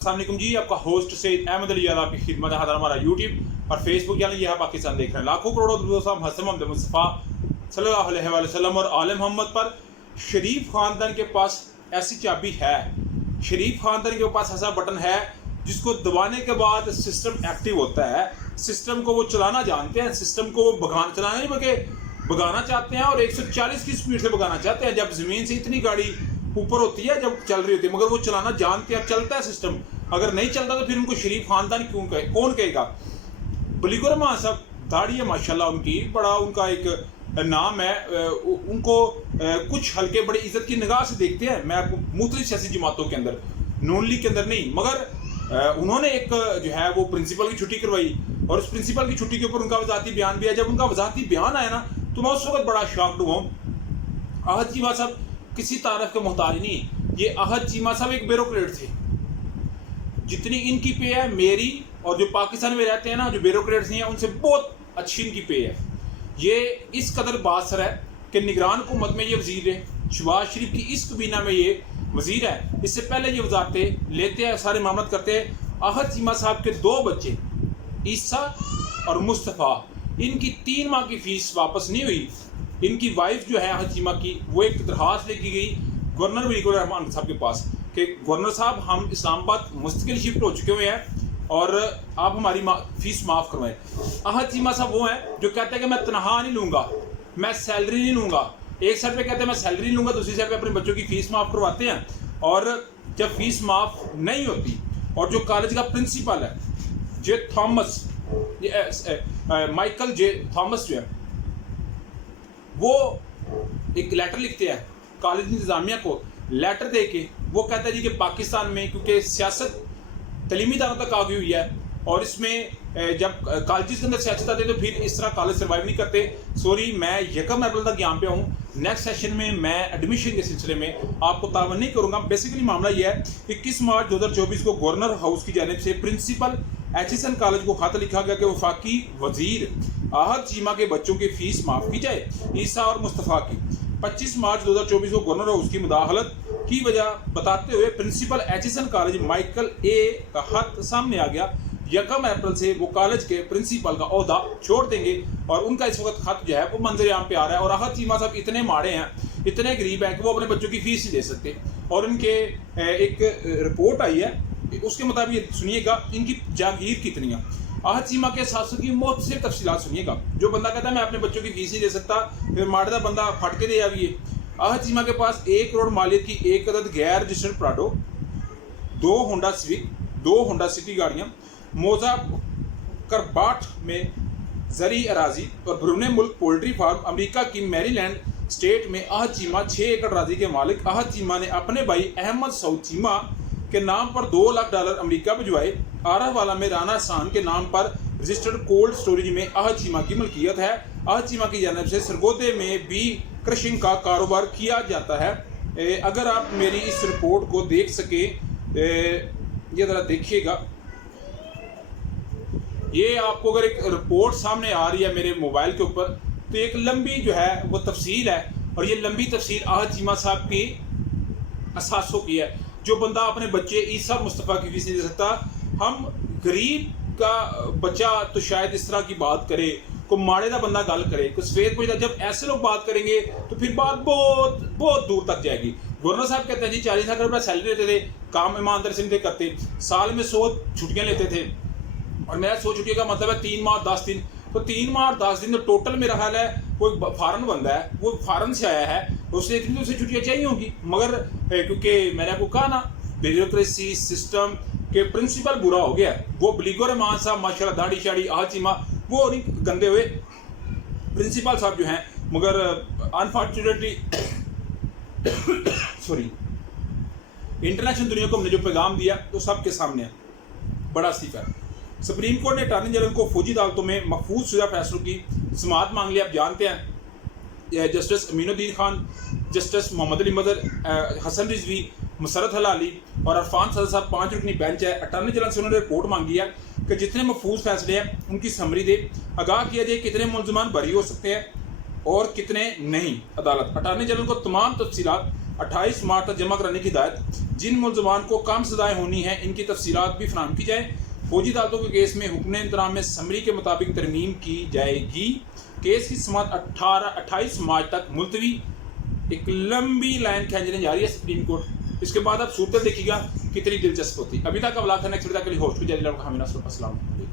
अस्सलाम वालेकुम जी, आपका होस्ट सैयद अहमद अली आपकी खिदमत है। हमारा यूट्यूब और फेसबुक यानी यह पाकिस्तान देख रहे हैं। लाखों करोड़ों हज़रत मोहम्मद मुस्तफ़ा सल्लल्लाहु अलैहि वसल्लम और आले मोहम्मद पर शरीफ ख़ानदान के पास ऐसी चाबी है, शरीफ ख़ानदान के पास ऐसा बटन है जिसको दबाने के बाद सिस्टम एक्टिव होता है। सिस्टम को वो चलाना जानते हैं, सिस्टम को वो चलाना नहीं बल्कि भगाना चाहते हैं और 140 की स्पीड से भगाना चाहते हैं। जब ज़मीन से इतनी गाड़ी ऊपर होती है, जब चल रही होती है, मगर वो चलाना जानते हैं, चलता है सिस्टम। अगर नहीं चलता तो फिर उनको शरीफ खानदान क्यों कहे, कौन कहेगा। बलीगुर मां साहब, दाढ़ी है माशाल्लाह उनकी, बड़ा उनका एक नाम है। उनको कुछ हल्के बड़े इज्जत की निगाह से देखते हैं। मैं आपको मुख्तलिफ सियासी जमातों के अंदर, नून लीग के अंदर नहीं, मगर उन्होंने एक जो है वो प्रिंसिपल की छुट्टी करवाई और उस प्रिंसिपल की छुट्टी के ऊपर उनका वजाती बयान भी है। जब उनका वजाती बयान आया ना तो मैं उस वक्त बड़ा शॉक्ड हुआ। आहद चीमा साहब किसी तारीफ के मोहताज नहीं। ये आहद चीमा साहब एक ब्यूरोक्रेट थे। जितनी इनकी पे है, मेरी और जो पाकिस्तान में रहते हैं ना जो ब्यूरोक्रेट्स हैं, उनसे बहुत अच्छी इनकी पे है। ये इस कदर बासर है कि निगरान हुकूमत में ये वजीर है, शहबाज शरीफ की इस कबीना में ये वजीर है। इससे पहले ये वजारतें लेते हैं, सारे मामला करते हैं। आहद चीमा साहब के 2 बच्चे ईसा और मुस्तफ़ा, इनकी 3 माह की फीस वापस नहीं हुई। इनकी वाइफ जो है आहद चीमा की, वो एक दरख्वास्त लेके गई गवर्नर वलीकुर रहमान साहब के पास कि गवर्नर साहब, हम इस्लामाबाद मुस्तकिल शिफ्ट हो चुके हुए हैं और आप हमारी फीस माफ़ करवाएं। आहद चीमा साहब वो हैं जो कहते हैं कि मैं तनख्वाह नहीं लूँगा, मैं सैलरी नहीं लूँगा। एक साइड पे कहते हैं मैं सैलरी नहीं लूँगा, दूसरी साइड पे अपने बच्चों की फ़ीस माफ़ करवाते हैं। और जब फीस माफ़ नहीं होती और जो कॉलेज का प्रिंसिपल है जे थॉमस, माइकल जे थॉमस जो है, वो एक लेटर लिखते हैं कॉलेज इंतज़ामिया को। लेटर दे के वो कहता है जी कि पाकिस्तान में क्योंकि सियासत तलीमी इदारों तक आ गई हुई है और इसमें जब कॉलेज के अंदर सियासत आती है तो फिर इस तरह कॉलेज सर्वाइव नहीं करते। सॉरी, मैं 1 अप्रैल तक यहाँ पे हूँ। नेक्स्ट सेशन में मैं एडमिशन के सिलसिले में आपको तावन नहीं करूँगा। बेसिकली मामला यह है कि 21 मार्च 2024 को गवर्नर हाउस की जानिब से प्रिंसिपल एचएसएन कॉलेज को खत लिखा गया कि वफाकी वजीर आहद चीमा के बच्चों की फीस माफ़ की जाए, ईसा और मुस्तफ़ा की। 25 मार्च 2024 को गवर्नर हाउस की मुदाखलत की वजह बताते हुए प्रिंसिपल एचएसएन कॉलेज माइकल ए का खत सामने आ गया। 1 अप्रैल से वो कॉलेज के प्रिंसिपल का ओहदा छोड़ देंगे और उनका इस वक्त खत जो है वो मंजर आम पे आ रहा है। और आहद चीमा साहब इतने माड़े हैं, इतने गरीब हैं कि वो अपने बच्चों की फीस नहीं दे सकते। और उनके एक रिपोर्ट आई है, उसके मुताबिक सुनिएगा इनकी जागीर कितनी है। आहद चीमा के सासू की मौत से तफसीलात सुनिएगा। जो बंदा कहता है मैं अपने बच्चों की फीस नहीं दे सकता, फिर माड़दा बंदा फट के दे आविए। आहद चीमा के पास 1 करोड़ मालियत की 1 अदद गैर registered Prado, 2 Honda civic, 2 Honda city गाड़ियाँ, मोजा करबाट में जरी अराजी और भरून मुल्क पोल्ट्री फार्म अमेरिका की मैरीलैंड स्टेट में आहद चीमा 6 एकड़ अराजी के मालिक। आहद चीमा ने अपने भाई अहमद सऊद चीमा के नाम पर $2 लाख अमेरिका भिजवाए। आरावाला में राना खान के नाम पर रजिस्टर्ड कोल्ड स्टोरेज में आहद चीमा की मलकियत है। आहद चीमा की जानिब से सरगोदे में बी क्रशिंग का कारोबार किया जाता है। अगर आप मेरी इस रिपोर्ट को देख सके, ये ज़रा देखिएगा। ये आपको अगर एक रिपोर्ट सामने आ रही है मेरे मोबाइल के ऊपर, तो एक लंबी जो है वो तफसील है और ये लंबी तफसील आहद चीमा साहब की असासों की है। जो बंदा अपने बच्चे ईसा मुस्तफ़ा की फीस नहीं दे सकता, हम गरीब का बच्चा तो शायद इस तरह की बात करे, को माड़े का बंदा गल करे, को सफेद पूछता। जब ऐसे लोग बात करेंगे तो फिर बात बहुत बहुत दूर तक जाएगी। गवर्नर साहब कहते हैं जी 40 लाख रुपये सैलरी लेते थे, काम ईमानदारी से नहीं करते, साल में 100 छुट्टियाँ लेते थे। और मेरा 100 छुट्टियों का मतलब है 3 माह और 10 दिन, तो 3 माह और 10 दिन तो टोटल मेरा ख्याल है कोई फॉरन बंदा है, वो फॉरन से आया है, उससे इतनी तो उसे छुट्टियाँ चाहिए होंगी। मगर क्योंकि मैंने आपको कहा ना, ब्यूरोक्रेसी सिस्टम के प्रिंसिपल बुरा हो गया। वो बलीगुर रहमान साहब माशाल्लाह दाढ़ी शाड़ी, आहद चीमा वो नहीं गंदे हुए प्रिंसिपल साहब जो हैं, मगर अनफॉर्चुनेटली सॉरी, इंटरनेशनल दुनिया को हमने जो पैगाम दिया तो सबके सामने है, बड़ा सीखा। सुप्रीम कोर्ट ने अटॉर्नी जनरल को फौजी अदालतों में महफूज शुदा फैसलों की समाअत मांग ली। आप जानते हैं जस्टिस अमीनुद्दीन खान, जस्टिस मोहम्मद अली मदर, हसन रिजवी, मुसरत हलाली और अरफान सदर साहब 5 रुकनी बेंच है। अटॉर्नी जनरल से उन्होंने रिपोर्ट मांगी है कि जितने महफूज फैसले हैं उनकी समरी दे, आगाह किया जाए कितने मुलजमान बरी हो सकते हैं और कितने नहीं। अदालत अटॉर्नी जनरल को तमाम तफसीलात 28 मार्च तक जमा कराने की हिदायत। जिन मुलजमान को कम सजाएं होनी है इनकी तफसीलात भी फराहम की जाए। फौजी अदालतों के केस में हुक्म इंतराम में समरी के मुताबिक तरमीम की जाएगी। केस की समाअत 28 मार्च तक मुलतवी। एक लंबी लाइन खींचने जा रही है सुप्रीम कोर्ट। इसके बाद अब सूरत देखिएगा कितनी दिलचस्प होती। अभी तक अब लाख नेक्स्ट के लिए होस्ट को जारी।